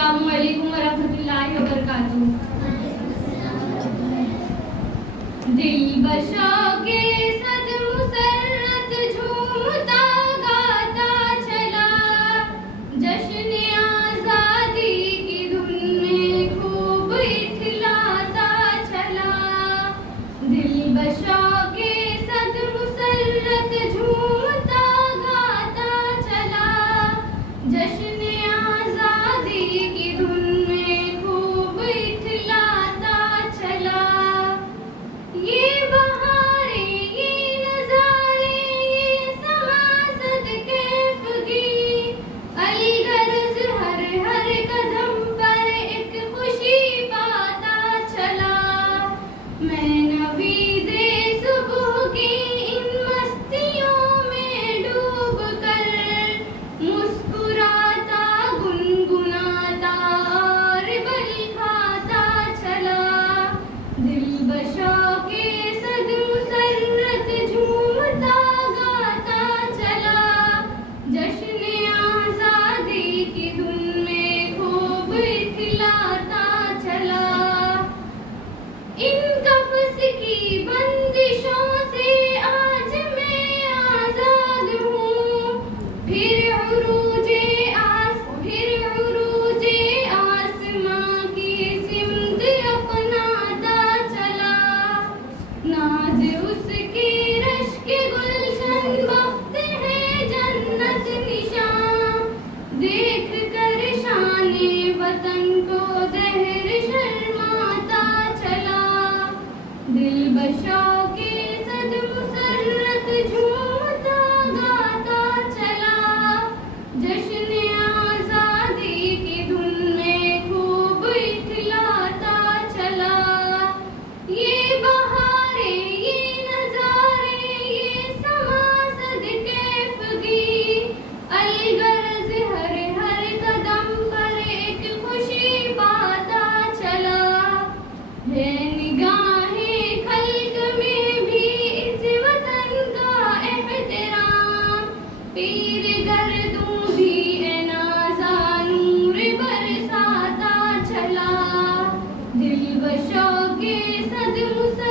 अस्सलामुअलैकुम वरहमतुल्लाहि वबरकातुहू। दिल बशौक़े सद मुसर्रत झूमता गाता चला, जश्न आज़ादी की धुन में खूब इठलाता चला। दिल बशौक़े सद मुसर्रत झूमता गाता चला, जश्न आज़ादी की धुन में खूब इठलाता चला। ये बहारें, ये नज़ारे, ये समा सदक़ैफ़गी, अलगर्ज़ हर हर कदम पर एक खुशी पाता चला। मैं नवीदे सुबह की इन मस्तियों में डूब कर मुस्कुराता गुनगुनाता और बल खाता चला। दिल बशौक़े सद मुसर्रत झूमता गाता चला, जश्न आज़ादी की धुन में खूब इठलाता चला। इन कफ़स की बंदिशों से आज मैं आज़ाद हूँ, फिर उरूजे आसमां की सिमत अपनाता चला। नाज़ उसकी रश्क गुलशन बख्त है जन्नत निशां, देख कर शाने वतन को ज़हर शर्माता चला। दिल बशौक़े सद मुसर्रत झूमता गाता चला, जश्न आज़ादी की धुन में खूब इठलाता चला। ये बहारें, ये नज़ारे, ये समा सदक़ैफ़गी, अलगर्ज़ हर हर कदम पर एक खुशी पाता चला। है निगाहें खल्क़ में भी इस वतन का एहतराम, पीर गर्दों भी ए नाज़ा नूर बरसाता चला। दिल बशौक़े सद मुसर्रत